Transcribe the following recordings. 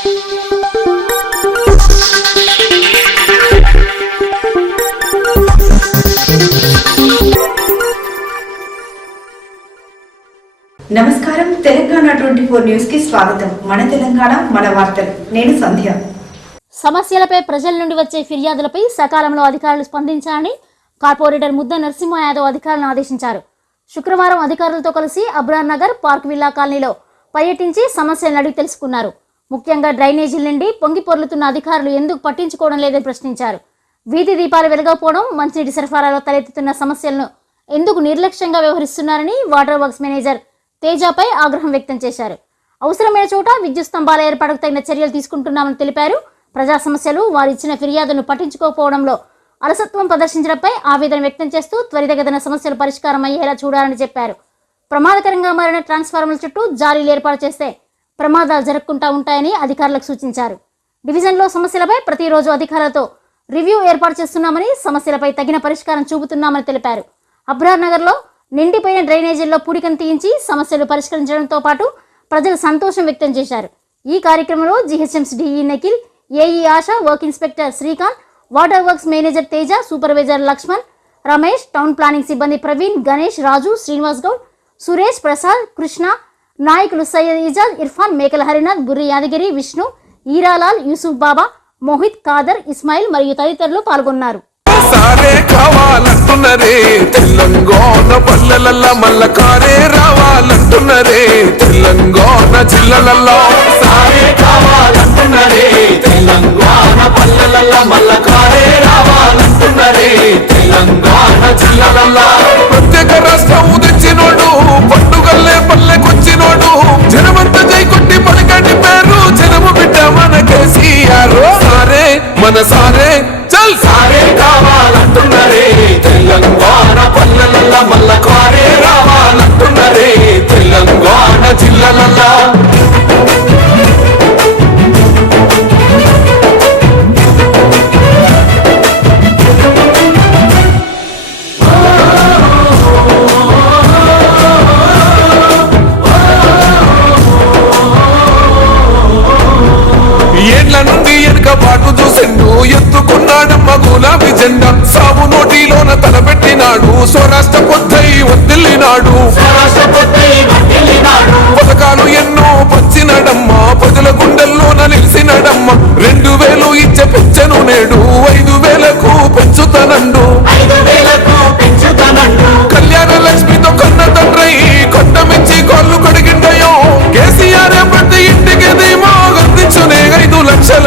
నమస్కారం. Telangana twenty four న్యూస్కి స్వాగతం. మన తెలంగాణ మన వార్తలు. నేను సంధ్య. సమస్యలపై ప్రజల నుండి వచ్చే ఫిర్యాదులపై సకాలంలో అధికారులు స్పందించాలని కార్పొరేటర్ ముద్ద నరసింహ యాదవ్ అధికారులను ఆదేశించారు. శుక్రవారం అధికారులతో కలిసి అబ్రార్ నగర్ పార్క్ విల్లా కాలనీలో పర్యటించి సమస్యలను అడిగి తెలుసుకున్నారు. ముఖ్యంగా డ్రైనేజీల నుండి పొంగి పొర్లుతున్న అధికారులు ఎందుకు పట్టించుకోవడం లేదని ప్రశ్నించారు. వీధి దీపాలు వెలగకపోవడం మంచినీటి సరఫరాలో తలెత్తుతున్న సమస్యలను ఎందుకు నిర్లక్ష్యంగా వ్యవహరిస్తున్నారని వాటర్ వర్క్స్ మేనేజర్ తేజపై ఆగ్రహం వ్యక్తం చేశారు. అవసరమైన చోట విద్యుత్ స్తంభాల ఏర్పాటుకు తగిన చర్యలు తీసుకుంటున్నామని తెలిపారు. ప్రజా సమస్యలు వారు ఇచ్చిన ఫిర్యాదును పట్టించుకోకపోవడంలో అలసత్వం ప్రదర్శించడంపై ఆవేదన వ్యక్తం చేస్తూ త్వరితగతిన సమస్యలు పరిష్కారం అయ్యేలా చూడాలని చెప్పారు. ప్రమాదకరంగా మారిన ట్రాన్స్ఫార్మర్ల చుట్టూ జాలీలు ఏర్పాటు చేస్తే ప్రమాదాలు జరగకుండా ఉంటాయని అధికారులకు సూచించారు. డివిజన్లో సమస్యలపై ప్రతిరోజు అధికారులతో రివ్యూ ఏర్పాటు చేస్తున్నామని సమస్యలపై తగిన పరిష్కారం చూపుతున్నామని తెలిపారు. అబ్రార్ నగర్లో నిండిపోయిన డ్రైనేజీల్లో పూడికను తీయించి సమస్యలు పరిష్కరించడంతో పాటు ప్రజలు సంతోషం వ్యక్తం చేశారు. ఈ కార్యక్రమంలో GHMC DE Nikhil AE Asha work inspector Srikanth water works manager Teja supervisor Laxman Ramesh town planning సిబ్బంది ప్రవీణ్ గణేష్ రాజు శ్రీనివాస్ గౌడ్ సురేష్ ప్రసాద్ కృష్ణ నాయకులు సయ్యద్ ఇజాద్ ఇర్ఫాన్ మేకల హరినాథ్ బుర్రి యాదగిరి విష్ణు ఈరాలాల్ యూసుఫ్ బాబా మోహిత్ ఖాదర్ ఇస్మాయిల్ మరియు తదితరులు పాల్గొన్నారు. సారే కావాలంటున్నరే తెలంగాణ పల్లెలల్ల మల్ల కారే రావాలంటున్నరే సారే మన సారే చల్. సారే కావాలంటున్నరే తెలంగాణ పల్లెలల్ల మల్ల కారే రావాలంటున్నరే తెలంగాణ జిల్లలల్లా. ఏండ్ల నుండి వెనుక పాటు చూసిండు. ఎత్తుకున్నాడమ్మ గులాబీ జెండా. సాగు నోటిలోన తలపెట్టినాడు స్వరాష్ట్ర పొద్దై వదిలినాడు పథకాలు ఎన్నో పంచినడమ్మ. ప్రజల గుండెల్లోన నిలిచినడమ్మ. రెండు వేలు ఇచ్చే పెంచను నేడు ఐదు వేలకు పెంచుతానండు. కళ్యాణ లక్ష్మితో కన్న తండ్రి కొండ మించి కాళ్ళు కడిగిండయో. కేసీఆర్ ప్రతి ఇంటికి ధీమా అందించునే ఐదు లక్షల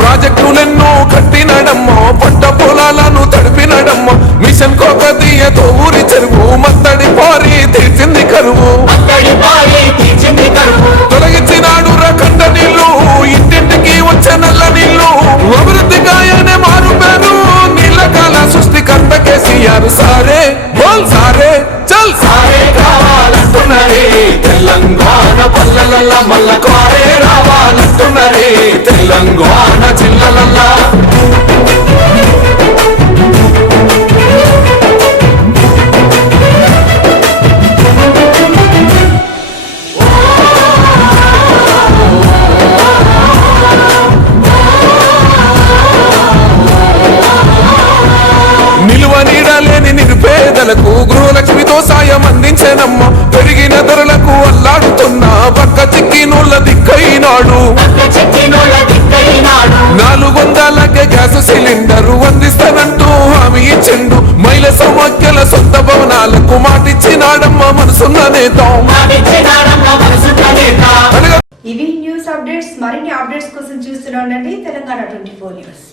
ప్రాజెక్టులెన్నో కట్టినడమ్మ పంట పొలాలను తడిపినడమ్మ. సాయం అందించనమ్మ పెరిగిన ధరలకు అల్లాడుతున్న. పక్క చిక్కినోళ్ళ దిక్కైనాడు. నాలుగు వందలకే గ్యాస్ సిలిండర్ అందిస్తానంటూ హామీ ఇచ్చిండు. మహిళ సమాఖ్యల సొంత భవనాలకు మాటిచ్చినాడమ్మ మనసున్న నేత. ఇవి న్యూస్ అప్డేట్స్ మరిన్ని అప్డేట్స్ కోసం చూస్తూనే ఉండండి తెలంగాణ ట్వంటీ ఫోర్ న్యూస్.